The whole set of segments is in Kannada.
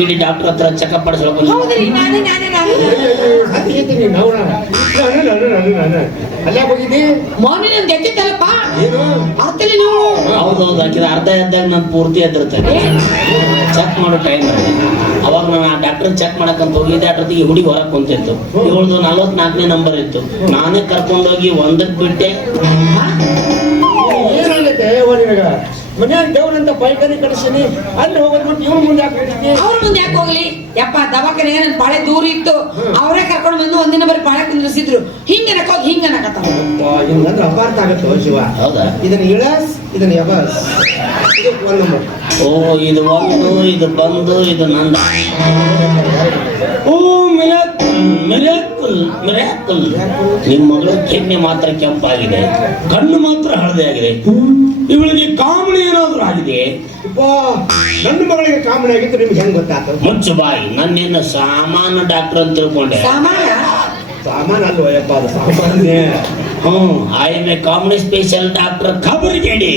ಗಿಡಿ ಡಾಕ್ಟರ್ ಹತ್ರ ಚೆಕಪ್ ಮಾಡಿಸ್ಬೇಕು. ಅಲ್ಲೇ ಹೋಗಿದ್ದಿ ಮಾರ್ನಿಂಗ್ ನಂದು ಎತ್ತಿತ್ತಲ್ಲಪ್ಪ ಏನು ಆಗ್ತಲ್ಲ ನೀವು. ಹೌದೌದು, ಆಕಿದ ಅರ್ಧ ಎದ್ದಾಗ ನಾನು ಪೂರ್ತಿ ಎದ್ದಿರ್ತೇನೆ. ಚೆಕ್ ಮಾಡೋ ಟೈಮ್ ಅವಾಗ ನಾನು ಆ ಡಾಕ್ಟರ್ ಚೆಕ್ ಮಾಡಕ್ಕಂತ ಹೋಗಿದ್ದೆ. ಅಷ್ಟೊತ್ತಿಗೆ ಹುಡುಗಿ ಹೊರಗೆ ಕುಂತಿತ್ತು. ಇವಳ್ದು 44ನೇ ನಂಬರ್ ಇತ್ತು. ನಾನೇ ಕರ್ಕೊಂಡೋಗಿ ಒಂದಕ್ಕೆ ಬಿಟ್ಟೆ. ಏನಾಗೈತೆ ನಿನಗ ಮನ್ಯಾಗ ದೇವ್ರಂತ ಪೈಕನಿ ಕಳಿಸ್ತೀನಿ, ಅಲ್ಲಿ ಹೋಗೋದ್ಬಿಟ್ಟು ಇವ್ರ ಮುಂದೆ ಹಾಕಿದ್ದೀನಿ. ಅವ್ರ ಮುಂದೆ ಯಾಕೆ ಹೋಗ್ಲಿ ಯಪ್ಪ, ದವಾಖಾನೆ ನನ್ ಪಾಳೆ ದೂರ ಇತ್ತು. ಅವರೇ ಕರ್ಕೊಂಡು ಬಂದು ಒಂದಿನ ಬರೀ ಪಾಳೆ ಕುಂದ್ರಿಸಿದ್ರು. ಹಿಂಗನಕೋಗಿ ಹಿಂಗನಕತ್ತ ಹಿಂಗಂದ್ರೆ ಅಪಾರ್ಥ ಆಗತ್ತೋ ಶಿವ. ಹೌದಾ? ಇದನ್ನ ಇಳಸ್, ಇದನ್ನ ಯಬಸ್. ಇದು ಒಂದ್ ನಂಬರ್. ಓ, ಇದು ಒಂದು, ಇದು ಬಂದು, ಇದು ನಂದ. ಓ ಮಿರಾಕಲ್ ಮಿರಾಕಲ್ ಮಿರಾಕಲ್. ನಿಮ್ಮ ಮಗಳು ಕೆನ್ನೆ ಮಾತ್ರ ಕೆಂಪಾಗಿದೆ, ಕಣ್ಣು ಮಾತ್ರ ಹಳದಿ ಆಗಿದೆ. ಇವಳಿಗೆ ಕಾಮಣಿ ಏನಾದ್ರೂ ಆಗಿದೆ? ನನ್ನ ಮಗಳಿಗೆ ಕಾಮಣಿ ಆಗಿತ್ತು, ನಿಮ್ಗೆ ಹೆಂಗ್ ಗೊತ್ತಾಯ್ತು? ಮುಚ್ಚು ಬಾಯಿ. ನನ್ನೇನು ಸಾಮಾನ್ಯ ಡಾಕ್ಟರ್ ಅಂತ ತಿಳ್ಕೊಂಡೆ. ಸಾಮಾನ್ ಅಲ್ವಯ್ಯಪ್ಪ, ಅದು ಸಾಮಾನ್ಯ. I am a comedy special doctor ಖಬರಿಗೇಡಿ.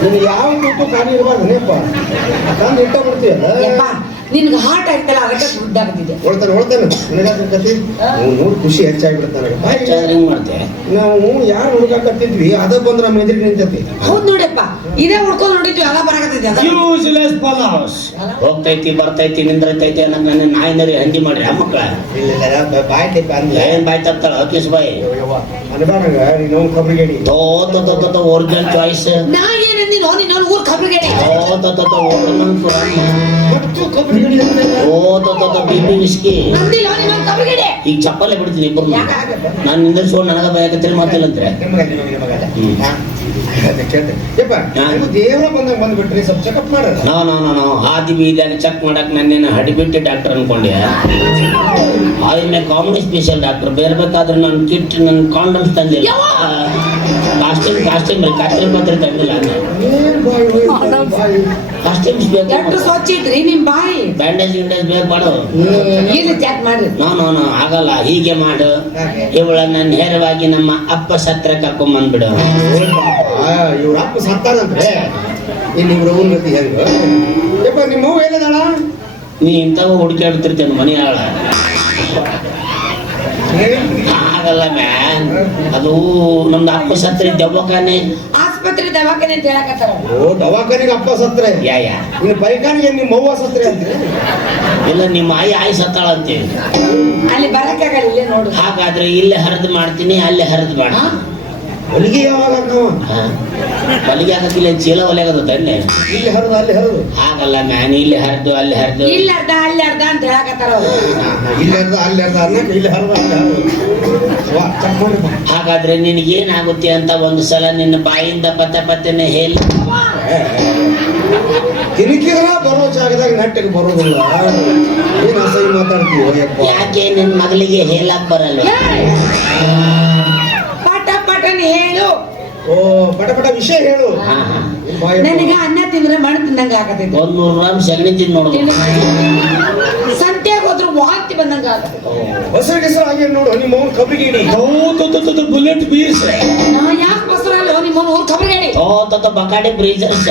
ನಾನು ಯಾವ ತೂತು ಕಾಣಿ ಇರಬಾರ್ದನೇಪ್ಪ, ತಂದು ಇಟ್ಟ ಬಿಡ್ತೀಯಲ್ಲ. ನಿನ್ಗೆ ಹಾರ್ಟ್ ಆಯ್ತಲ್ಲ, ಅದಕ್ಕೆ ದುಡ್ಡಾಗ್ತಿದೆ. ಹೊಳ್ತಾನೆ ನನಗಾಕತಿ ನೋಡಿ ಖುಷಿ ಹೆಚ್ಚಾಗಿಬಿಡುತ್ತೆ ನನಗೆ. ಮಾಡ್ತೆ ನಾವು ಯಾರು ಹುಡುಗಾಕತ್ತಿದ್ವಿ ಅದ ಬಂದ್ರ ನಮ್ಮ ಎದುರಿಗೆ ನಿಂತೈತಿ. ಹೌದ್ ನೋಡಪ್ಪ, ಇದೇ ಹುಡ್ಕೊಂಡ್ ನೋಡಿದ್ವಿ, ಅದ ಬರಾಕತ್ತೈತಿ. ಹೋಗ್ತೈತಿ ಬರ್ತೈತಿ ನಿಂದ್ರತೈತಿ ಅನ್ನಂಗ ನನ್ನ ನಾಯಿನರಿ ಹಂದಿ ಮಾಡ್ರಿ ಆ ಮಕ್ಕಳ. ಬಾಯ್ ಟೈಪ್ ಅಂದ್ರೆ ಏನ್ ಬಾಯ್ ತಪ್ತಾಳ ಅಕಿಸ್ ಬಾಯಿ ಅನ್ಬಾರಂಗ ನೀನು ಖಬರಿಗೇಡಿ. Original choice. ನಾ ಏನಂದಿ ನೋಡಿ ನೋಡಿ ಊರ್ ಖಬರಿಗೇಡಿ. ಈಗ ಚಪ್ಪಲ್ಲೇ ಬಿಡ್ತೀನಿ ಇಬ್ಬರು. ನಾನು ನಿಂದಿರ್ಸ್ಕೊಂಡು ನನಗ ಬೇಕಂತೇಳಿ ಮಾತಿಲ್ಲಂದ್ರೆ ದೇವ್ರ ಬಂದಾಗ ಬಂದ್ಬಿಟ್ರಿ, ಸ್ವಲ್ಪ ಚೆಕಪ್ ಮಾಡ. ನಾವು ಹಾದಿ ಬೀದಿಯಾಗ ಚೆಕ್ ಮಾಡಕ್ ನನ್ನೇನು ಹಡಿಬಿಟ್ಟು ಡಾಕ್ಟರ್ ಅನ್ಕೊಂಡೆ. ಆಮೇಲೆ ಕಾಮಿಡಿ ಸ್ಪೆಷಲ್ ಡಾಕ್ಟರ್ ಬೇರ್ಬೇಕಾದ್ರೆ ನಾನು ಕಿಟ್ ನನ್ನ ಕಾಂಡಮ್ಸ್ ತಂದಿಲ್ಲ. ಕಾಸ್ಟ್ಯೂಮ್ ಪತ್ರ ತಂದಿಲ್ಲ. ಕಾಸ್ಟ್ಯೂಮ್ಸ್ ಬೇಕು, ಸ್ವಚ್ಛ ಇದ್ರಿ ನಿಮ್ ಬಾಯಿ. ಬ್ಯಾಂಡೇಜ್ ಗಿಂಡೇಜ್ ಬೇಕು ಮಾಡು. ಚೆಕ್ ಮಾಡ್ರಿ. ನೋ ಆಗಲ್ಲ, ಹೀಗೆ ಮಾಡು. ಇವಳ ನನ್ನ ನೇರವಾಗಿ ನಮ್ಮ ಅಪ್ಪ ಸತ್ರ ಕರ್ಕೊಂಡ್ ಬಂದ್ಬಿಡು. ಇವ್ರ ಅಪ್ಪ ಸತ್ತಾನಂದ್ರೆ ಇನ್ನು ಇವ್ರ ಉನ್ನತಿ ಹೆಂಗ? ಯಪ್ಪ ನಿಮ್ಮ ಹೂ ಏನದಾಳ? ನೀ ಇಂಥವು ಹುಡುಕಾಡ್ತಿರ್ತೇನೆ ಮನೆ ಆಳ. ಆಗಲ್ಲ ಮ್ಯಾನ್, ಅದು ನಮ್ದು ಅಪ್ಪ ಸತ್ರಿ ದವಾಖಾನೆ ಆಸ್ಪತ್ರೆ ದವಾಖಾನೆ ಅಂತ ಹೇಳಕತ್ತಾರ. ಓ, ದವಾಖಾನೆಗೆ ಅಪ್ಪ ಸತ್ರೆ. ಯಾ ಇನ್ನು ಪೈಖಾನಿಗೆ ನಿಮ್ಮ ಅವ್ವ ಸತ್ರೆ ಅಂತೀರಿ? ಇಲ್ಲ, ನಿಮ್ಮ ಆಯಿ ಸತ್ತಾಳ ಅಂತೀವಿ. ಅಲ್ಲಿ ಬರಕ್ಕಾಗಲ್ಲ, ಇಲ್ಲೇ ನೋಡು. ಹಾಗಾದ್ರೆ ಇಲ್ಲೇ ಹರಿದು ಮಾಡ್ತೀನಿ, ಅಲ್ಲೇ ಹರಿದು ಮಾಡ್ತೀನಿ. ಹೊಲಿಗೆ ಯಾವಾಗ ಹೊಲಿಗೆ ಹಾಕಕ್ಕಿಲ್ಲ, ಚೀಲ ಹೊಲಿಯಾಗದ ತನ್ನೆ. ಇಲ್ಲಿ ಹರಿದು ಅಲ್ಲಿ ಹರಿದು ಹಾಗಲ್ಲ ಮ್ಯಾನ್, ಇಲ್ಲಿ ಹರಿದು ಅಲ್ಲಿ ಹರಿದು. ಇಲ್ಲ ಅರ್ಧ ಅಲ್ಲಿ ಅರ್ಧ ಅಂತ ಹೇಳಕತ್ತಾರ. ಇಲ್ಲಿ ಹರಿದ ಅಲ್ಲಿ ಹರಿದ ಅನ್ನಕ್ಕೆ ಇಲ್ಲಿ ಹರಿದ ಅಲ್ಲಿ ಹರಿದು. ಹಾಗಾದ್ರೆ ನಿನಗೇನಾಗುತ್ತೆ ಅಂತ ಒಂದು ಸಲ ನಿನ್ನ ಬಾಯಿಂದ ಪತ್ತೆನೆ ಹೇಳಿ. ತಿರುಗಿದ್ರ ಬರೋ ಜಾಗದಾಗ ನೆಟ್ಟಿಗೆ ಬರೋದಿಲ್ಲ. ಏನ್ ಅಸಹ್ಯ ಮಾತಾಡ್ತೀವಿ? ಯಾಕೆ ನಿನ್ ಮಗಳಿಗೆ ಹೇಳಕ್ ಬರಲ್ಲ? ಹೇಳು. ಓ, ಪಟ ವಿಷಯ ಹೇಳು. ನನಗ ಅನ್ನ ತಿಂದ್ರೆ ಮಣ್ಣು ತಿಂದಂಗ ಆಗತೈತಿ. 100 ಗ್ರಾಮ್ ಸಗಣಿ ತಿಂದು ನೋಡು. ಸಂತೆಗೆ ಹೋದ್ರು ವಾಂತಿ ಬಂದಂಗ ಆಗತೈತಿ. ಹೆಸರು ಆಗಿ ನೋಡು ನಿಮ್ಮ ಅವ್ನ ಖಬರಿಗೇಡಿ. ಬುಲೆಟ್ ಬೀರ್ಸ್. ನಾ ಯಾಕೆ ಬಸರಲ್ಲ ನಿಮ್ಮ ಊರ್ ಖಬರಿಗೇಡಿ? ಬಕಾಡಿ ಬ್ರೀಜರ್ಸ್.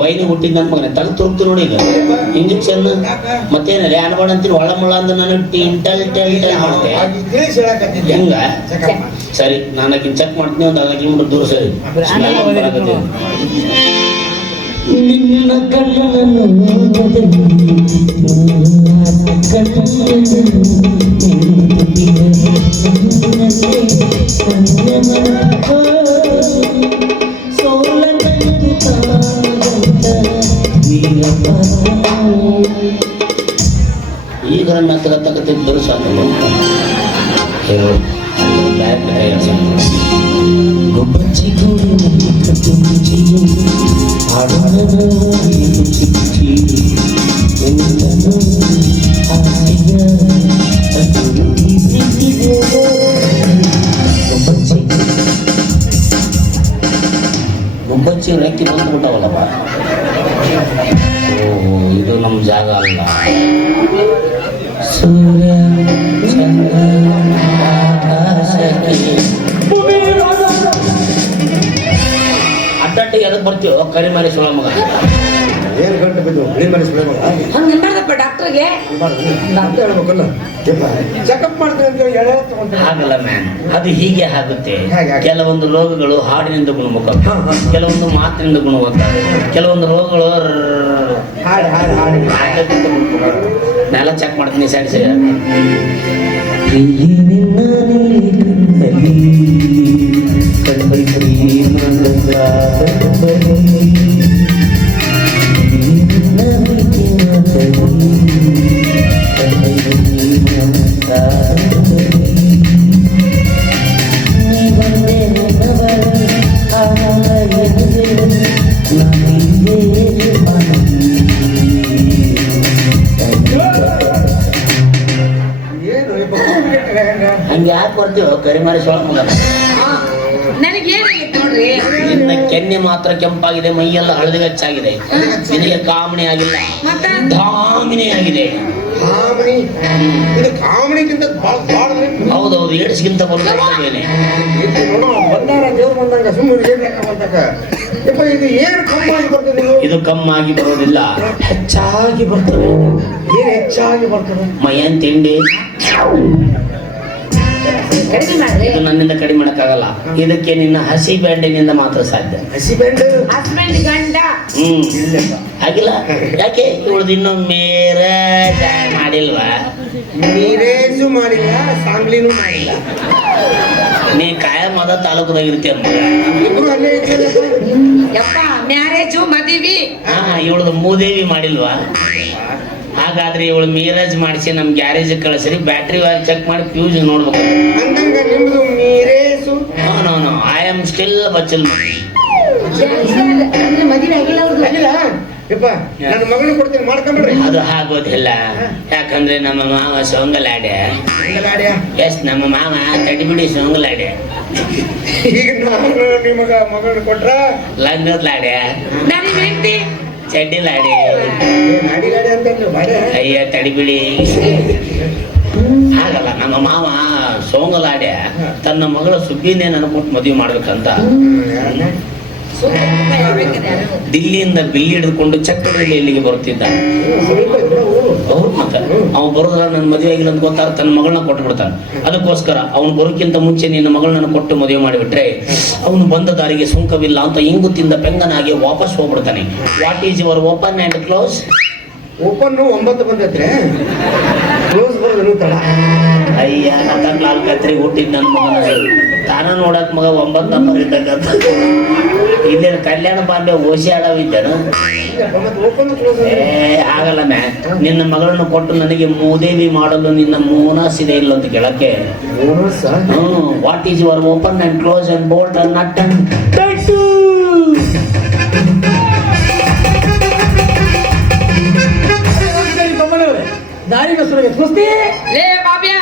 ವೈನಿ ಹುಟ್ಟಿದ ನನ್ನ ಮಗನ ತಗ ತುರ್ತು ನೋಡಿ. ಈಗ ಇಂಜೆಕ್ಷನ್ ಮತ್ತೇನಲ್ಲಿ ಅನ್ಬೇಡ ಅಂತೀನಿ. ಒಳ ಮುಳ ಅಂದ ನಾನು ಇಂಟಲ್ ಮಾಡಿದೆ. ಹಿಂಗ ಸರಿ, ನಾನು ಆಕಿನ ಚೆಕ್ ಮಾಡ್ತೀನಿ. ಒಂದು 4 ಕಿಲೋಮೀಟರ್ ದೂರ ಸರಿ. ನಿನ್ನ ಕಣ್ಣನ್ನು ಈಗ ನನ್ನ ತಗತ್ತಿದ್ದರು ಸಾಕು. ಗುಬ್ಬಚ್ಚಿ ಗುಬ್ಬಚ್ಚಿ ರೆಕ್ಕಿ ಬಂದ್ಬಿಟ್ಟವಲ್ಲಪ್ಪ. ಓಹೋ, ಇದು ನಮ್ಮ ಜಾಗ ಅಲ್ಲ. ಸೂರ್ಯ ಚಂದ್ರ ಆಕಾಶಕ್ಕೆ ಕರಿಮಾರಿ ಸೊಳ ಮಗ. ಏನ್ ಗಂಟು ಬಿದ್ದು ಬಿಳಿ ಮನೆ ಸುಳ್ಳು ಮಗ ಹಂಗ ಅನ್ಬಾರ್ದಪ್ಪ ಡಾಕ್ಟರ್ಗೆ. ಡಾಕ್ಟರ್ ಹೇಳ್ಬೇಕಲ್ಲ ಚೆಕಪ್ ಮಾಡ್ತೀನಿ ಅಂತ ಹೇಳಿ ಎಳೆ ತಗೊಂತೀನಿ. ಹಾಗಲ್ಲ ಮ್ಯಾಮ್, ಅದು ಹೀಗೆ ಆಗುತ್ತೆ. ಹೇಗೆ? ಕೆಲವೊಂದು ರೋಗಗಳು ಹಾಡಿನಿಂದ ಗುಣಮುಖ, ಕೆಲವೊಂದು ಮಾತಿನಿಂದ ಗುಣವಾಗ್ತವೆ, ಕೆಲವೊಂದು ರೋಗಗಳು ಹಾಡಿ ಹಾಡಿ ಹಾಡಿ ನೆಲ ಚೆಕ್ ಮಾಡ್ತೀನಿ ಸೈಡ್ ಸೈಡ್. ಏನು ಹಂಗೆ ಯಾಕೆ ಬರ್ತೀವೋ ಕರಿಮಾರಿ ಸೊಳ ಮಗ? ನನಗೆ ಏನಾಗಿತ್ತು ನೋಡ್ರಿ. ನಿನ್ನ ಕೆನ್ನೆ ಮಾತ್ರ ಕೆಂಪಾಗಿದೆ, ಮೈಯೆಲ್ಲ ಹಳದಿಗಚ್ಚಾಗಿದೆ. ನಿನಗೆ ಕಾಮಣಿ ಆಗಿಲ್ಲ, ಮತ್ತೆ? ಧಾಮಿನಿ ಆಗಿದೆ. ಕಾಮಣಿ ಇದು ಕಾಮಣಿಗಿಂತ ಭಾಳ ಭಾಳ ಹೌದೌದು, ಏಡ್ಸ್ಗಿಂತ ಬರುತ್ತೇನೆ. ಬಂದಾರ ದೇವ್ರು ಬಂದಾಗ ಸುಮ್ಮನೆ ಏನ್ಬೇಕಂತಕ್ಕ ಯಪ್ಪ ಇದು ಏನು ಕಮ್ಮಾಗಿ ಬರ್ತದೆ ಇದು? ಇದು ಕಮ್ಮಾಗಿ ಬರೋದಿಲ್ಲ, ಹೆಚ್ಚಾಗಿ ಬರ್ತದೆ. ಏನು ಹೆಚ್ಚಾಗಿ ಬರ್ತದೆ? ಮೈಯನ್ ತಿಂಡಿ ಕಡಿಮೆ ಮಾಡ್ರಿ. ಇದು ನನ್ನಿಂದ ಕಡಿಮೆ ಮಾಡಕ್ಕಾಗಲ್ಲ. ಇದಕ್ಕೆ ನಿನ್ನ ಹಸಿ ಬೆಂಡಿನಿಂದ ಮಾತ್ರ ಸಾಧ್ಯ. ಹಸಿ ಬೆಂಡು ಹಸ್ಬೆಂಡ್ ಗಂಡ ಆಗಿಲ್ಲ. ಯಾಕೆ ಇವಳದು ಇನ್ನೂ ಮೇರ ಮಾಡಿಲ್ವಾ? ನೀರೇಸು ಮಾಡಿಲ್ಲ, ಸಾಂಗ್ಲಿನೂ ಮಾಡಿಲ್ಲ. ನೀ ಕಾಯಂ ಅದ ತಾಲೂಕದಾಗ ಇರ್ತೀಯ ಇಬ್ರು ಅಲ್ಲೇ ಇದ್ದೀರಿ. ಯಪ್ಪ ಮ್ಯಾರೇಜು ಮದುವೆ ಹಾ, ಇವಳದು ಮೂದೇವಿ ಮಾಡಿಲ್ವಾ? ಹಾಗಾದ್ರೆ ಇವಳು ಮೀರಾಜ್ ಮಾಡಿಸಿ ನಮ್ ಗ್ಯಾರೇಜ್ ಕಳಿಸ್ರಿ, ಬ್ಯಾಟ್ರಿ ಚೆಕ್ ಮಾಡಿ ಫ್ಯೂಸ್ ನೋಡ್ಬೇಕು. ಅಂದಂಗ ನಿಮ್ದು ನೀರೇಸು ನೋ ಐ ಆಮ್ ಸ್ಟಿಲ್ ಬಚ್ಚಲ್. ಅಂದ್ರೆ ಮದುವೆ ಆಗಿಲ್ಲ ಅವ್ರದ್ದು. ಆಗಿಲ್ಲ ಯಪ್ಪ, ನನ್ನ ಮಗನಿಗೆ ಕೊಡ್ತೀನಿ ಮಾಡ್ಕೊಂಬಿಡ್ರಿ. ಅದು ಆಗೋದಿಲ್ಲ. ಯಾಕಂದ್ರೆ ನಮ್ಮ ಮಾವ ಸೊಂಗಲಾಡೆ. ಅಂಗಲಾಡ್ಯ ಎಸ್, ನಮ್ಮ ಮಾವ ತಡಿಬಿಡಿ ಸೊಂಗಲಾಡೆ. ಈಗ ನಾನು ನಿಮಗ ಮಗನ ಕೊಟ್ರ ಲಗ್ನದ ಲಾಡೆ, ನನಗೆ ಹೆಂಡತಿ ಚಡ್ಡಿ ಲಾಡೆ. ನಾಡಿಗಾಡಿ ಅಂತಂದ್ರೆ ಬಾಡೆ ಅಯ್ಯ ತಡಿಬಿಡಿ. ಹಾಗಲ್ಲ, ನಮ್ಮ ಮಾವ ಸೋಂಗಲಾಡೆ ತನ್ನ ಮಗಳ ಸುಬ್ಬಿನೇ ನನಗೆ ಮದುವೆ ಮಾಡ್ಬೇಕಂತ ದಿಲ್ಲಿಯಿಂದ ಬಿಲ್ಲಿ ಹಿಡಿದುಕೊಂಡು ಚಕ್ಕಡಿಯಲ್ಲಿ ಇಲ್ಲಿಗೆ ಬರುತ್ತಿದ್ದ. ಹೌದು, ಮತ್ತೆ ಅವ್ನು ಬರೋದ್ರ ನನ್ನ ಮದುವೆ ಆಗಿಲ್ಲ ಅಂತ ಗೊತ್ತಾರ ತನ್ನ ಮಗಳನ್ನ ಕೊಟ್ಟು ಬಿಡ್ತಾನೆ. ಅದಕ್ಕೋಸ್ಕರ ಅವ್ನು ಬರೋಕ್ಕಿಂತ ಮುಂಚೆ ನಿನ್ನ ಮಗಳನ್ನ ಕೊಟ್ಟು ಮದುವೆ ಮಾಡಿಬಿಟ್ರೆ ಅವನು ಬಂದ ದಾರಿಗೆ ಸುಂಕವಿಲ್ಲ ಅಂತ ಇಂಗುತ್ತಿಂದ ಪೆಂಗನಾಗಿ ವಾಪಸ್ ಹೋಗ್ಬಿಡ್ತಾನೆ. What is your open and close? Open 9 ಬಂದೈತ್ರಿ, ಕ್ಲೋಸ್ ಬರೋದು ತಡ. ಅಯ್ಯ, ನಾಲ್ ಕತ್ರಿಗೆ ಹುಟ್ಟಿದ್ ನನ್ನ ಮಗನ ತಾನ ನೋಡಕ್ ಮಗ 9 ನಂಬರ್ ಇದ್ದಕ್ಕಂತ. ಇಲ್ಲೇ ಕಲ್ಯಾಣ ಬಾಂಬೆ ಓಸಿ ಆಡವಿದ್ದೇನು? ಓಪನ್ ಕ್ಲೋಸ್ ಆಗಲ್ಲ ಮ್ಯಾ. ನಿನ್ನ ಮಗಳನ್ನು ಕೊಟ್ಟು ನನಗೆ ಮೂದೇವಿ ಮಾಡಲು ನಿನ್ನ ಮೋನಸ್ ಇದೆ ಇಲ್ಲ ಅಂತ ಕೇಳಕ್ಕೆ. What is your open and close and bolt and nut and ಟಟ್ಟು? ದಾರಿ ಬಸ್ಸೊಳಗೆ ಕುಸ್ತಿ ಲೇ ಬಾಬ್ಯಾ,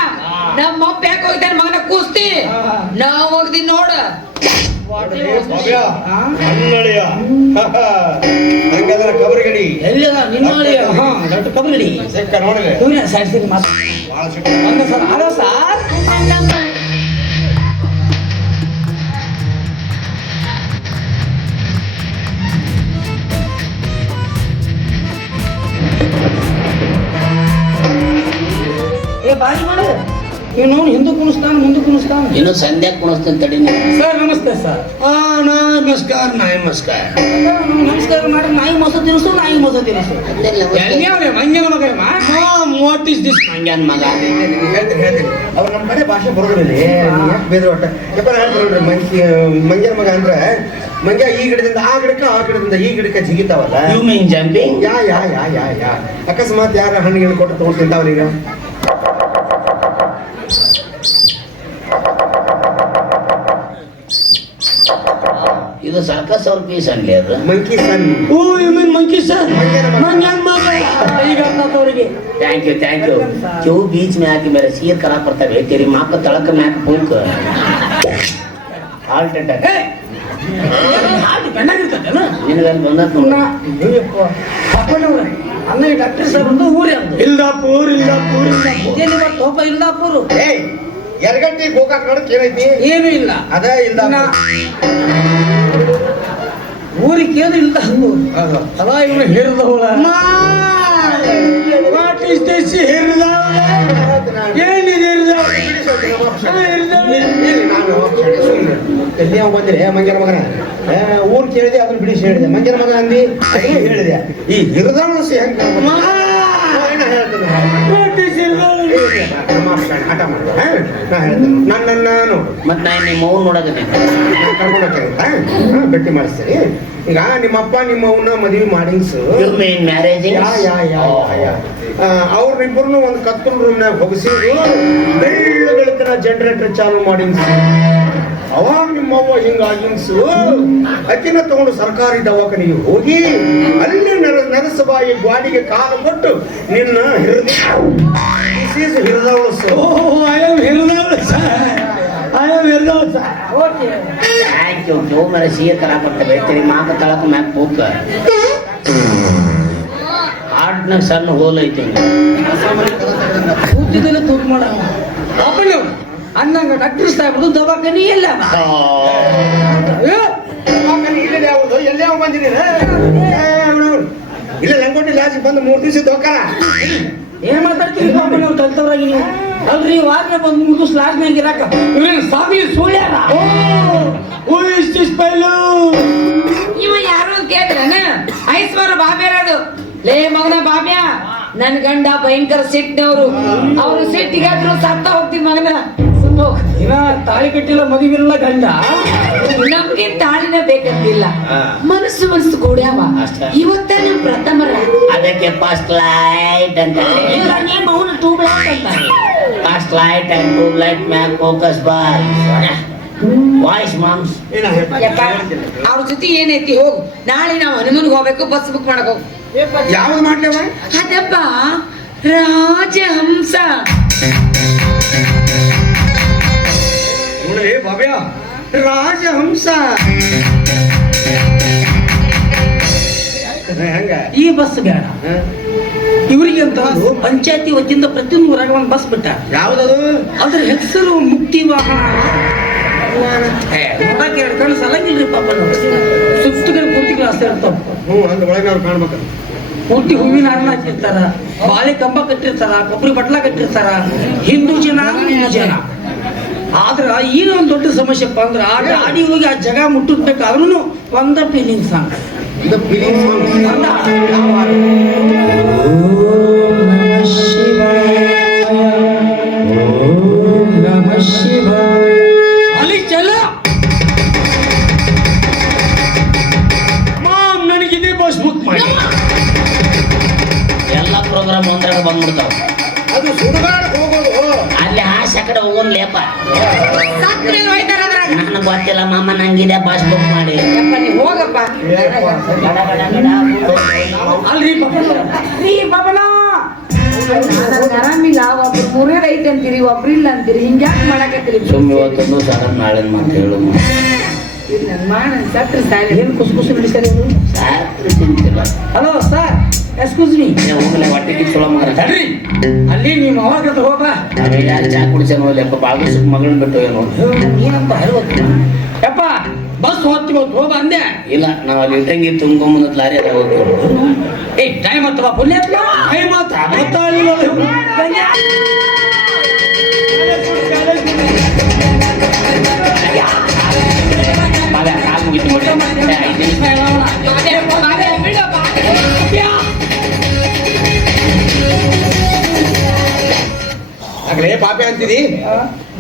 ನಮ್ಮ ಅಪ್ಪ ಯಾಕೆ ಹೋಗ್ತಾನೆ ಮಗನ ಕುಸ್ತಿ? ನಾವ್ ಹೋಗ್ದಿ ನೋಡ. ಹಂಗಾದ್ರೆ ಕಬರಿಗಡಿ ಎಲ್ಲಿದ ನಿಮ್ಮ ದೊಡ್ಡ ಕಬಡ್ಡಿ ಸಿಕ್ಕ ನೋಡಿದೆ ಸೈಡ್ ಸೈಡ್ ಮಾತು ಭಾಳ ಸಿಕ್ಕ ಸರ್. Hello sir. ಬಾರಿ ಮಾಡ ಇವನು ಹಿಂದೂ ಕುಣಿಸ್ತಾನ ಮುಂದೆ ಕುಣಿಸ್ತಾನ. ಇನ್ನು ಸಂಧ್ಯಾ ಕುಣಿಸ್ತೇನೆ ತಡಿ. ಸರ್ ನಮಸ್ತೆ ಸರ್. ನಮಸ್ಕಾರ. ನಮಸ್ಕಾರ. ನಮಸ್ಕಾರ ಮಾಡಿ ನಾಯಿ ಮೊಸ ತಿನ್ಸು, ನಾಯಿ ಮೊಸ ತಿನ್ಸು. ಮಂಗ್ಯನ ಮಗ. ವಾಟ್ ಇಸ್ ದಿಸ್ ಮಂಗ್ಯಾನ್ ಮಗ? ಹೇಳ್ತೀನಿ ಅವ್ರು ನಮ್ಮ ಕಡೆ ಭಾಷೆ ಬರೋದ್ರಲ್ಲಿ ಬೇರೆ ಒಟ್ಟ ಯಪ್ಪ ಹೇಳ್ತಾರೆ ನೋಡ್ರಿ. ಮಂಗ್ಯನ ಮಗ ಅಂದ್ರೆ ಮಂಗ್ಯ ಈ ಗಿಡದಿಂದ ಆ ಗಿಡಕ್ಕೆ, ಆ ಗಿಡದಿಂದ ಈ ಗಿಡಕ್ಕೆ ಜಿಗಿತಾವಲ್ಲ. You mean jumping? ಯಾ ಅಕಸ್ಮಾತ್ ಯಾರ ಹಣ್ಣಿಗೆ ಕೊಟ್ಟು ತಗೊಂಡು ತಿಂತಾವ್ರೀಗ. ಇದು ಸರ್ಕಸ್ ಅವ್ರ ಪೀಸ್ ಅನ್ಲಿ ಅದು. Monkey son. Oh you mean monkey sir? ಮಂಗ್ಯಾನ್ ಮಗ. ಈಗ ಅವರಿಗೆ ಥ್ಯಾಂಕ್ ಯು. क्यों बीच में आके मेरे सिर खराब करता है? तेरी माँ को तड़क में आके फूंक हार्ट अटैक. ಚೆನ್ನಾಗಿರ್ತದಲ್ಲ ನಿನಗಲ್ಲಿ ಬಂದತ್ ನೋಡ. ಅಪ್ಪನವ್ರ ಅನ್ನ ಡಾಕ್ಟರ್ ಸರ್ ಒಂದು ಊರೇ ಅಂತ ಇಲ್ದಾಪುರ್. ಇದೇನು ತೋಪ ಇಲ್ದಾಪುರು. ಎರಗಟ್ಟಿ ಗೋಕಾಕ್ ನೋಡಕ್ ಏನೈತಿ? ಏನು ಇಲ್ಲ. ಅದ ಇಲ್ಲ ಊರಿಗೆ ಕೇಳಿದ್ರೆ ಇಲ್ಲ ಹಂಗು ಅದ ಇವನು ಹೇರಿದವಳ ವಾಟ್ ಇಸ್ ದಿಸ್ ಹೇರಿದವಳ ಏನಿದೆ ಎಲ್ಲಿ ಅವ ಬಂದಿರಿ ಮಂಜನ ಮಗನ ಊರ್ ಕೇಳಿದೆ ಅದನ್ನ ಬಿಡಿಸಿ ಹೇಳಿದೆ ಮಂಜನ ಮಗ ಅಂದಿ ಹೇಳಿದೆ ಈ ಹಿರದಾಳ ಹೆಂಗ್ ಹಠ ಮಾಡುವ ನಾ ಹೇಳ್ತೇನೆ ನಾನು ಮತ್ ನಾ ನಿಮ್ಮ ಅವ್ನು ನೋಡೋದನ್ನೇ ಭೇಟಿ ಮಾಡಿಸ್ತೀನಿ ಈಗ ನಿಮ್ಮಪ್ಪ ನಿಮ್ಮ ಅವನ್ನ ಮದುವೆ ಮಾಡಿಂಗ್ಸು ಮ್ಯಾರೇಜ್ ಅವ್ರಿಬ್ಬರನ್ನು ಒಂದು ಕತ್ತಲು ರೂಮ್ನಾಗ ಹೋಗಿಸಿದ್ರು ಬೆಳ್ಳಗಳ ಜನರೇಟರ್ ಚಾಲು ಮಾಡಿಂಗ್ಸು ಅವಾಗ ನಿಮ್ಮವ್ವ ಹಿಂಗಾಗಿನ್ಸು ಅಕ್ಕಿನ ತಗೊಂಡು ಸರ್ಕಾರಿ ದವಾಖಾನೆಗೆ ಹೋಗಿ ಅಲ್ಲಿ ನರಸಬಾಯಿ ಗ್ವಾಡಿಗೆ ಕಾಲು ಕೊಟ್ಟು ನಿನ್ನ ಹಿರಿದವಳು ಮರ ಸಿಹಿ ತರಾಪಟ್ಟ ಬೆಳಿತೀರಿ ಮಾಕ ತಳಕ ಮ್ಯಾಕ ಪೂಕ ಹಾರ್ಟ್ನಾಗ ಸಣ್ಣ ಹೋಲ್ ಐತಿ ಕೂತಿದ್ದೆಲ್ಲ ತೂಕ ಮಾಡ ಅನ್ನಂಗ ಡಾಕ್ಟರ್ ಸಾಹೇಬ್ರು ದವಾಖಾನಿ ಎಲ್ಲ ಇಲ್ಲದೆ ಯಾವುದು ಎಲ್ಲೇ ಬಂದಿದ್ದೀರ ಇಲ್ಲ ಲಂಗೋಟಿ ಲಾಜಿಗೆ ಬಂದು 3 ದಿವಸ ಹೋಗಾರ ಏನ್ ಮಾತಾಡ್ತೀರಿ ಪಾಪ ನಾವು ಕಲ್ತವ್ರಾಗಿ ನೀವು ಅಲ್ರಿ ವಾರನೇ ಬಂದು 3 ದಿವಸ ಲಾಜ್ನಾಗ ಇರಾಕ ಇವೇನು ಸ್ವಾಮಿ ಸುಳ್ಳ್ಯಾರ ಇವ ಯಾರು ಅಂತ ಕೇಳಿದ್ರನ ಐಸ್ವರ ಬಾಬ್ಯಾರದು ಲೇ ಮಗನ ಬಾಬ್ಯ ನನ್ ಗಂಡ ಭಯಂಕರ ಸಿಟ್ಟಿನವ್ರು ಅವ್ರು ಸಿಟ್ಟಿಗಾದ್ರು ಸತ್ತ ಹೋಗ್ತೀನಿ ಮಗನ ಇನ್ನ ತಾಳಿ ಕಟ್ಟಿಲ್ಲ ಮದುವಿಲ್ಲ ಗಂಡ ನಮ್ಗೆ ತಾಳಿನ ಬೇಕಂತಿಲ್ಲ ಮನಸ್ಸು ಕೂಡ್ಯಾವ ಇವತ್ತ ನಮ್ ಪ್ರಥಮರ ಅದಕ್ಕೆ ಫಸ್ಟ್ ಲೈಟ್ ಅಂತ ಅವನು ಟ್ಯೂಬ್ ಲೈಟ್ ಅಂತ first light and tube light ಮ್ಯಾಕ್ ಫೋಕಸ್ ಬಾರ್ ವಾಯ್ಸ್ ಮಾಮ್ಸ್ ಯಪ್ಪ ಅವ್ರ ಜೊತೆ ಏನೈತಿ ಹೋಗು ನಾಳೆ ನಾವು ಹನುಮನ್ಗೆ ಹೋಗ್ಬೇಕು ಬಸ್ ಬುಕ್ ಮಾಡಕ್ ಹೋಗು ಯಾವ್ದು ಮಾಡ್ಲೇವ ಅದಪ್ಪ ರಾಜಹಂಸ ನೋಡ್ರಿ ಬಾಬ್ಯ ರಾಜಹಂಸ ಹಂಗ ಈ ಬಸ್ ಬೇಡ ಇವರಿಗೆ ಅಂತ ಪಂಚಾಯತಿ ವತಿಯಿಂದ ಪ್ರತಿಯೊಂದು ಊರಾಗ ಒಂದು ಬಸ್ ಬಿಟ್ಟ ಯಾವ್ದದು ಅದ್ರ ಹೆಸರು ಮುಕ್ತಿ ವಾಹನ ನೋಡಕ್ಕೆ 2 ಕಣ್ಣು ಸಲಂಗಿಲ್ರಿ ಪಾಪ ಸುತ್ತುಗಳು ಪೂರ್ತಿ ಗ್ಲಾಸ್ ಇರ್ತಾವ ಅಂದ ಒಳಗೆ ಅವ್ರು ಕಾಣ್ಬೇಕು ಪೂರ್ತಿ ಹೂವಿನ ಹಾರಣ ಹಾಕಿರ್ತಾರ ಬಾಳೆ ಕಂಬ ಕಟ್ಟಿರ್ತಾರ ಕೊಬ್ಬರಿ ಬಟ್ಲ ಕಟ್ಟಿರ್ತಾರ ಹಿಂದೂ ಜನ ಆದ್ರ ಏನೊಂದು ದೊಡ್ಡ ಸಮಸ್ಯೆಪ್ಪ ಅಂದ್ರ ಆ ಗಾಡಿ ಹೋಗಿ ಆ ಜಾಗ ಮುಟ್ಟಬೇಕಾದ್ರೂ ಒಂದ ಫೀಲಿಂಗ್ ಸಾಂಗ್ ಇದು ಫೀಲಿಂಗ್ ಅಲ್ಲಿ ಚೆಲ್ಲ ಮಾಮ್ ನನಗಿದೆ ಬಸ್ ಬುಕ್ ಮಾಡಿ ಎಲ್ಲ ಪ್ರೋಗ್ರಾಮ್ ಒಂದ್ರಾಗ ಬಂದ್ಬಿಡ್ತಾವ ಅದು ಸುಡುಗಾಡ ಹೋಗೋದು ಅಲ್ಲಿ ಆಸೆ ಕಡೆ ಹೋಗೋನ್ ಲೇಪ ನನಗೆ ಗೊತ್ತಿಲ್ಲ ಮಾಮ ನಂಗಿದೆ ಬಸ್ ಬುಕ್ ಮಾಡಿ ಯಪ್ಪ ನೀ ಹೋಗಪ್ಪ ಅಲ್ರಿ ಪಾಪನ ಆರಾಮಿಲ್ಲ ಒಬ್ರು ಮುರಿಯೋದ್ ಐತೆ ಅಂತೀರಿ ಒಬ್ರು ಇಲ್ಲ ಅಂತೀರಿ ಹಿಂಗ್ಯಾಕ್ ಮಾಡಕತ್ತೀರಿ ಸುಮ್ಮನೆ ಇವತ್ತೊಂದು ಸಡನ್ ನಾಳೆ ಮಾತು ಹೇಳು ಮಾಡನ್ ಸತ್ರ ಸಾಯ್ಲಿ ಏನು ಕುಸು ಕುಸು ನಡೆಸ್ತಾರೆ ಸಾತ್ರಿ ಚಿಂತಿಲ್ಲ ಹಲೋ ಸರ್ ಎಕ್ಸ್ಕ್ಯೂಸ್ ಮೀ ಹೋಗಲ್ಲ ಹೊಟ್ಟೆಗೆ ಚಲೋ ಮಗನ ತಡ್ರಿ ಅಲ್ಲಿ ನಿಮ್ಮ ಅವಾಗ ಹೋಗ ಆಮೇಲೆ ಯಾರು ಚಾ ಕುಡಿಸೇನೋ ಲೆಪ್ಪ ಬಾಗು ಮಗಳನ್ನ ಬಿಟ್ಟು ಏನೋ ಏನಂತ ಹೇಳ್ಬೇಕು ಯಪ್ಪ ಬಸ್ ಹೋಗ್ತೀವಿ ಹೋಗ ಅಂದೆ ಇಲ್ಲ ನಾವು ಅಲ್ಲಿ ಇಟ್ಟಂಗಿ ತುಂಬ್ಕೊಂಬಂದ್ ಲಾರಿ ಅದ ಹೋಗ್ತೀವಿ ಏ ಟೈಮ್ ಅಥವಾ ಪುಣ್ಯಾತ್ಮ ಟೈಮ್ ಮಾತ್ರ ಗೊತ್ತಾಗಲಿಲ್ಲ ಕಾಲು ಮುಗಿತು ನೋಡಿ 5 ನಿಮಿಷ ಆಗ್ಲೇ ಪಾಪೆ ಅಂತಿದಿ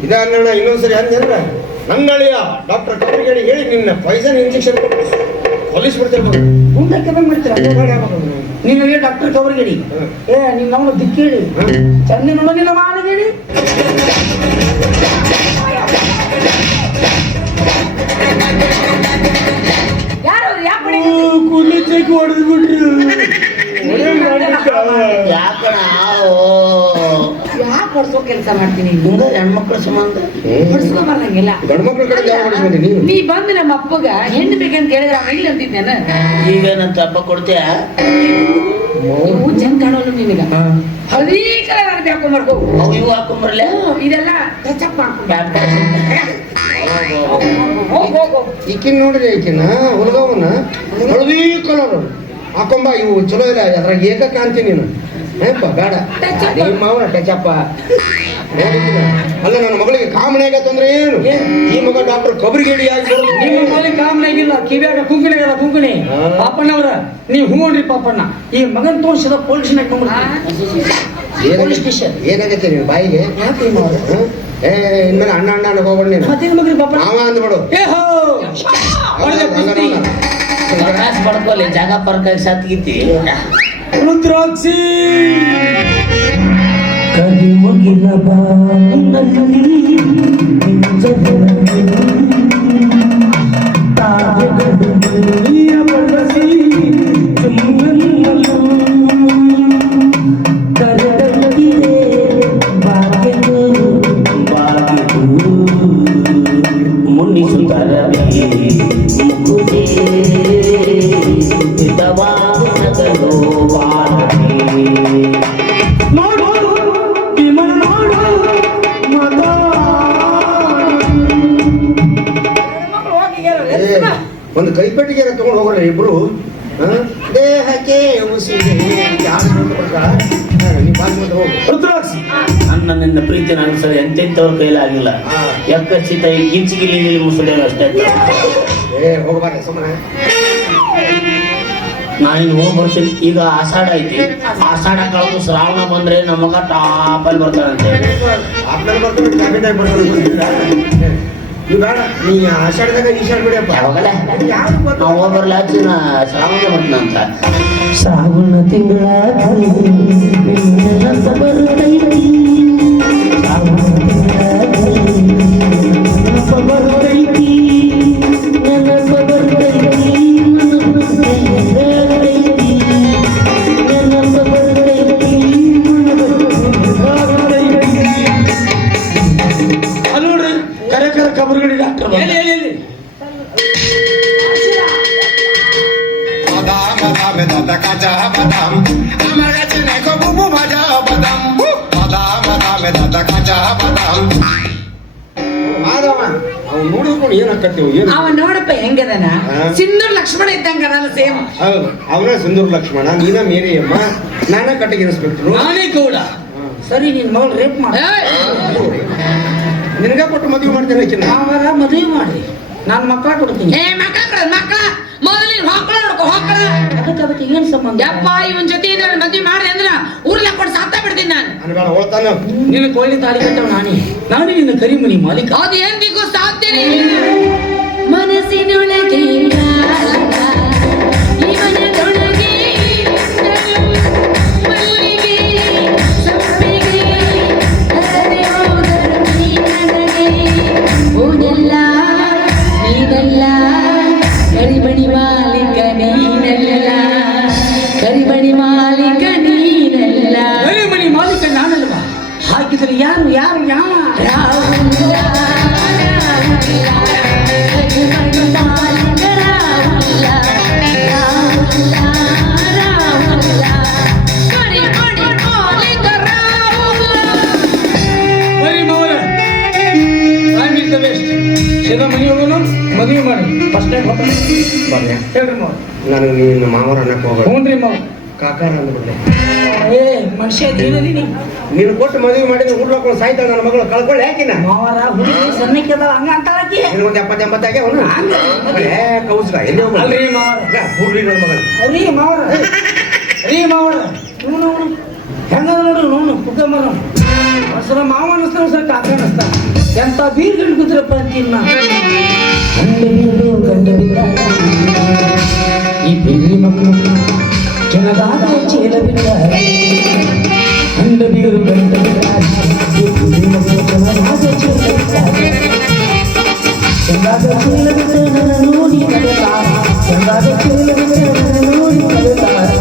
ಇದನ್ನ ಇನ್ನೊಂದ್ಸರಿ ಅಂದ್ರ ನನ್ನ ಅಳಿಯ ಡಾಕ್ಟರ್ ಕಬ್ಬರಿಗೇಡಿ ಹೇಳಿ ನಿನ್ನ ಪಾಯ್ಸನ್ ಇಂಜೆಕ್ಷನ್ ಕೊಟ್ಟು ಕೊಲಿಸ್ಬಿಡ್ತೇವೆ ಮುಂದಕ್ಕೆ ಬಂದು ಬಿಡ್ತೀರ ನಿಮಗೆ ಡಾಕ್ಟರ್ ಕವರ್ಗೇಡಿ ಏ ನಿನ್ನ ಅವನು ದಿಕ್ಕೇಳಿ ಚಂದಿ ನೋಡ ನಿನ್ನ ಮಾನಗೇಡಿ ಕೂಲಿಕ್ಕೆ ಹೊಡೆದು ಬಿಟ್ರು ಯಾಕಣ ಯಾಕೆ ಹೊಡ್ಸೋ ಕೆಲಸ ಮಾಡ್ತೀನಿ ಹಿಂಗ ಹೆಣ್ಮಕ್ಳ ಸಂಬಂಧ ಹೊಡ್ಸ್ಕೊ ಬರಂಗಿಲ್ಲ ಗಂಡು ಮಕ್ಳ ಕಡೆ ಜಾಗ ಮಾಡಿಸ್ಕೊಂತೀನಿ ನೀ ಬಂದು ನಮ್ಮ ಅಪ್ಪಗ ಹೆಣ್ಣು ಬೇಕಂತ ಕೇಳಿದ್ರೆ ಅವ ಇಲ್ಲ ಅಂತಿದ್ದೇನ ಈಗೇನಂತ ಹಬ್ಬ ಕೊಡ್ತೀಯ ಇವು ಚಂದ ಕಾಣೋಲ್ಲ ನಿನಗ ಹಳದಿ ಕಲರ್ ಹಾಕೊಂಬರ್ಕೋ ಅವು ಇವು ಹಾಕೊಂಬರ್ಲೆ ಇದೆಲ್ಲ ಟಚ್ ಅಪ್ ಮಾಡ್ಕೊಂಡು ಈಕಿನ್ ನೋಡ್ರಿ ಈಕಿನ ಹುಡುಗವನ್ನ ಹಳದಿ ಕಲರ್ ಹಾಕೊಂಬ ಇವು ಚಲೋ ಇಲ್ಲ ಅದ್ರಾಗ ಏಕಕಾಂತಿ ನೀನು ಏಪ್ಪ ಬೇಡ ನಿಮ್ಮ ಅವನ ಟಚಪ್ಪ ಅಲ್ಲ ನನ್ನ ಮಗಳಿಗೆ ಕಾಮನೆಯಾಗ ತೊಂದ್ರೆ ಏನು ಈ ಮಗ ಡಾಕ್ಟರ್ ಕಬರಿಗೇಡಿ ಆಗಿ ನಿಮ್ಮ ಮಗನಿಗೆ ಕಾಮನಾಗಿಲ್ಲ ಕಿವಿಯಾಗ ಕುಂಕುಣಿಗಲ್ಲ ಕುಂಕುಣಿ ಪಾಪಣ್ಣವ್ರ ನೀವು ಹೂಣ್ರಿ ಪಾಪಣ್ಣ ಈ ಮಗನ್ ತೋರಿಸಿದ ಪೊಲೀಸ್ ಸ್ಟೇಷನ್ ಏನಾಗತ್ತೆ ನೀನು ಬಾಯಿಗೆ ಯಾಕೆ ಏ ಇನ್ಮೇಲೆ ಅಣ್ಣ ಅಣ್ಣ ಹೋಗ್ಬೇಡ ನೀನು ಮತ್ತೆ ಮಗರಿ ಪಾಪಣ್ಣ ಮಾವ ಅಂದ್ಬಿಡು ಪ್ರಕಾಶ್ ಪಡ್ಕೊಳ್ಳಿ ಜಾಗ ಪರ್ಕಾಗಿ ಸತ್ಗಿತ್ತಿ ರುದ್ರಾಕ್ಷಿ ಕರಿ ಮುಗಿಲ ಬಾನಲ್ಲಿ ತಾಯಿಯ ಬಳಸಿ ಚುಮ್ಮನ್ನಲು ಕರೆದಲ್ಲಿದೆ ಬಾಗಿಲು ಮುನ್ನಿಸುತ್ತರವೇ ಮುಗುದೇ ಹಿತವಾದಗಳು ಬಾಳವೇ ಒಂದು ಕೈಪೆಟ್ಟಿಗೆ ತಗೊಂಡು ಹೋಗೋಣ ಇಬ್ರು ದೇಹಕ್ಕೆ ಉಸಿಗೆ ರುದ್ರಾಕ್ಷಿ ನನ್ನ ನಿನ್ನ ಪ್ರೀತಿ ಅನ್ಸದೆ ಎಂತೆಂಥವ್ರ ಕೈಲಾಗಿಲ್ಲ ಎಕ್ಕಚ್ಚಿತ ಈ ಗಿಂಚಿಗಿಲಿ ಮುಸುಡೇನು ಅಷ್ಟೇ ಏ ಹೋಗ್ಬಾರ್ದು ಸುಮ್ಮನೆ ನಾನಿನ್ ಹೋಗಿ ಬರ್ತೀನಿ ಈಗ ಆಷಾಢ ಐತಿ ಆಷಾಢ ಕಳೆದು ಶ್ರಾವಣ ಬಂದ್ರೆ ನಮಗ ಟಾಪಲ್ಲಿ ಬರ್ತಾರಂತೆ ಆಮೇಲೆ ಬರ್ತಾರೆ ಕ್ಯಾಬಿನಾಗ ಬರ್ತಾರೆ ನೀವು ಬೇಡ ನೀ ಆಷಾಢದಾಗ ನಿಷಾಡ್ ಬಿಡಿಯಪ್ಪ ಯಾವಾಗಲ್ಲ ನಾವು ಹೋಗಿ ಬರ್ಲ ನಾ ಶ್ರಾವಣ ಬರ್ತೀನಂತ ಶ್ರಾವಣ ತಿಂಗಳ ಬರ್ತೈತಿ ಬರ್ತೈತಿ ನೆನಪ ಬರ್ತೈತಿ ನೆನಪ ಬರ್ತೈತಿ ನೋಡ್ರಿ ಕರೆ ಕಬರ್ಗಡಿ ಡಾಕ್ಟರ್ ಅವ್ನು ನೋಡಿದ್ರು ಏನ್ ಹಾಕತ್ತೀವಿ ಏನು ಅವ ನೋಡಪ್ಪ ಹೆಂಗದನ ಸಿಂಧೂರ್ ಲಕ್ಷ್ಮಣ ಇದ್ದಂಗ ಅದಲ್ಲ ಸೇಮ್ ಹೌದು ಅವನ ಸಿಂಧೂರ್ ಲಕ್ಷ್ಮಣ ನೀನ ಮೇರಿಯಮ್ಮ ನಾನ ಕಟ್ಟಿಗೆ ಇನ್ಸ್ಪೆಕ್ಟ್ರು ನಾನೇ ಕೂಡ ಸರಿ ನಿನ್ ಮಗಳು ರೇಪ್ ಮಾಡಿ ನಿನಗ ಕೊಟ್ಟು ಮದುವೆ ಮಾಡ್ತೇನೆ ಆಕಿನ ಅವರ ಮದುವೆ ಮಾಡಿ ನಾನು ಮಕ್ಕಳ ಕೊಡ್ತೀನಿ ಏ ಮಕ್ಕಳ ಮೊದಲಿನ ಹೊಕ್ಕಳ ನೋಡ್ಕೊ ಹೊಕ್ಕಳ ಅದಕ್ಕೆ ಏನ್ ಸಂಬಂಧ ಯಪ್ಪ ಇವನ್ ಜೊತೆ ಇದ್ರೆ ಮದ್ವೆ ಮಾಡಿದೆ ಅಂದ್ರ ಊರ್ಲ ಕೊಟ್ಟು ಸಾತ ಬಿಡ್ತೀನಿ ನಾನು ಅನ್ಬೇಡ ಹೋಗ್ತಾನ ನಿನ್ನ ಕೊಳ್ಳಿ ತಾಳಿ ಕಟ್ಟವ ನಾನೇ ನಿನ್ನ ಕರಿಮನಿ ಮಾಲೀಕ ಅದು ಎಂದಿಗೂ ಸಾಧ್ಯನೇ ಇಲ್ಲ ಮನಸ್ಸಿನೊಳಗೆ ಇವನದೊಳಗೆ ಮಲ್ಲಿಗೆ ಸಂಪಿಗೆ ಹರದೆ ಹೋದರು ನೀ ನನಗೆ ಓದಲ್ಲ ನೀನಲ್ಲ ಕರಿಮಣಿ ಮಾಲೀಕ ನೀನಲ್ಲ ಕರಿಮಣಿ ಮಾಲೀಕ ನೀನಲ್ಲ ಕರಿಮನಿ ಮಾಲೀಕ ನಾನಲ್ವಾ ಹಾಗಿದ್ರೆ ಯಾರು ಯಾರು ಯಾವ ರಾಹುಲ ಕರಿಮಣಿ ಮಾಲೀಕ ರಾಹುಲ ರಾಹುಲ ರಾಹುಲ ಕರಿಮಣಿ ಮಾಲೀಕ ರಾಹುಲ ಬರೀ ಮಾವರ ರಾಂಗಿದ್ದ ಬೆಸ್ಟ್ ಸೀದಾ ಮನೆ ಹೋಗೋನು ಮದುವೆ ಮಾಡಿ ಫಸ್ಟ್ ಟೈಮ್ ಹೋಗ್ತಾನೆ ಬರ್ನೆ ಹೇಳ್ರಿ ಮಾವ ನನಗೆ ನಿನ್ನ ಮಾವರ ಅನ್ನಕ್ಕೆ ಹೋಗೋಣ ಹ್ಞೂನ್ರಿ ಮಾವ ಕಾಕಾರ ಅಂದ್ಬಿಡ್ಲೆ ಏ ಮನುಷ್ಯ ನೀನು ನೀನು ಕೊಟ್ಟು ಮದುವೆ ಮಾಡಿದ್ರೆ ಹುಡ್ಲಕ್ಕೊಂಡು ಸಾಯ್ತಾಳ ನನ್ನ ಮಗಳು ಕಳ್ಕೊಳ್ಳಿ ಯಾಕಿನ ಮಾವರ ಹುಡುಗಿ ಸಣ್ಣಕ್ಕೆ ಅದಾಳ ಹಂಗ ಅಂತಾಳಕಿ ನೀನು ಒಂದು 70-80 ಅವನು ಕೌಸ್ಗ ಎಲ್ಲಿ ಹೋಗ ಅಲ್ರಿ ಮಾವರ ಹುಡ್ರಿ ನನ್ನ ಮಗಳು ರೀ ಮಾವರ ರೀ ಮಾವರ ನೋಡು ಹೆಂಗದ ನೋಡ್ರಿ ನೋಡು ಕುಕ್ಕ ಮರ ಒಂದ್ಸಲ ಮಾವ ಅನ್ನಿಸ್ತಾನ ಒಂದ್ಸಲ ಕಾಕ ಅನ್ನಿಸ್ತಾನ ಎಂತ ಬೀರ್ ಗಂಡು ಕೂತ್ರಪ್ಪ ಅಂತೀನ ಅಂಡವಿಂದು ಕಂಡವಿಲ್ಲ ಈ ಬೆಳ್ಳಿ ಮಕ್ಕಳು ಜನಗಾದ ಚೇಲವಿಲ್ಲ ಅಂಡಬೀರು ಕಂಡವಿಲ್ಲ ಈ ಬೆಳ್ಳಿ ಮಕ್ಕಳು ಜನಗಾದ ಚೇಲವಿಲ್ಲ ಚಂದಾದ ಚೇಲವಿಲ್ಲ ನನ್ನ ನೋಡಿ ನಗುತ್ತಾ ಚಂದಾದ ಚೇಲವಿಲ್ಲ ನನ್ನ ನೋಡಿ ನಗುತ್ತಾ